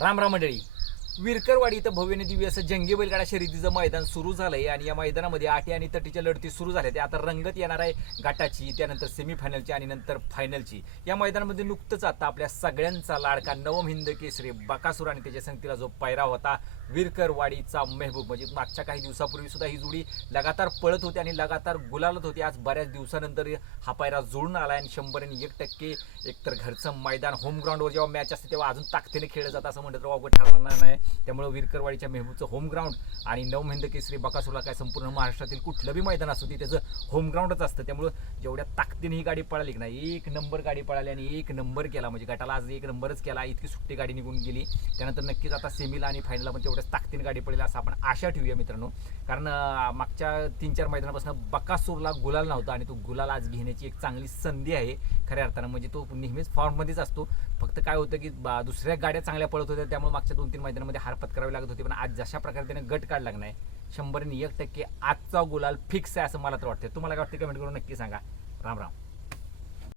राम राम मंडळी. विरकरवाडी इथं भव्य दिव्य असं जंगी बैलगाडा शर्यतीचं मैदान सुरू झालंय आणि या मैदानामध्ये आटी आणि तटीच्या लढती सुरू झाल्या. त्या आता रंगत येणार आहे गटाची त्यानंतर सेमीफायनलची आणि नंतर फायनलची या मैदानामध्ये नुकतंच आता आपल्या सगळ्यांचा लाडका नवम हिंद केसरी बकासूर आणि त्याच्या संगतीला जो पैरा होता विरकरवाडीचा मेहबूब. म्हणजे मागच्या काही दिवसापूर्वी सुद्धा ही जोडी लगातार पळत होती आणि लगातार गुलालत होती. आज बऱ्याच दिवसानंतर हा पायरा जुळून आला आणि शंभर आणि एक टक्के एकतर घरचं मैदान होम ग्राउंडवर जेव्हा मॅच असते तेव्हा अजून ताकदीने खेळलं जातं असं म्हणत तर ठरणार नाही. त्यामुळे विरकरवाडीच्या मेहबूबचं होम ग्राउंड आणि नवमहिंद केसरी बकासूरला काय संपूर्ण महाराष्ट्रातील कुठलं बी मैदान असू ते त्याचं होम ग्राउंडच असतं. त्यामुळं जेवढ्या ताकदीने ही गाडी पळाली की नाही एक नंबर गाडी पळाली आणि एक नंबर केला. म्हणजे गटाला आज एक नंबरच केला इतकी सुट्टी गाडी निघून गेली. त्यानंतर नक्कीच आता सेमीला आणि फायनलला पण तेवढ्याच ताकदीने गाडी पडेल असं आपण आशा ठेवूया मित्रांनो. कारण मागच्या तीन चार मैदानापासून बकासूरला गुलाल नव्हता आणि तो गुलाल आज घेण्याची एक चांगली संधी आहे खऱ्या अर्थानं. म्हणजे तो नेहमीच फॉर्ममध्येच असतो. फक्त काय होतं की बा- दुसऱ्या गाड्या चांगल्या पळत होत्या त्यामुळे मागच्या दोन तीन मैदानामध्ये हार पत्करावी लागत होती पण आज जशा प्रकारे त्याने गट काढला नाही शंभर एक टक्के आजचा गुलाल फिक्स आहे असं मला तर वाटतं तुम्हाला काय वाटतं कमेंट करून नक्की सांगा. राम राम.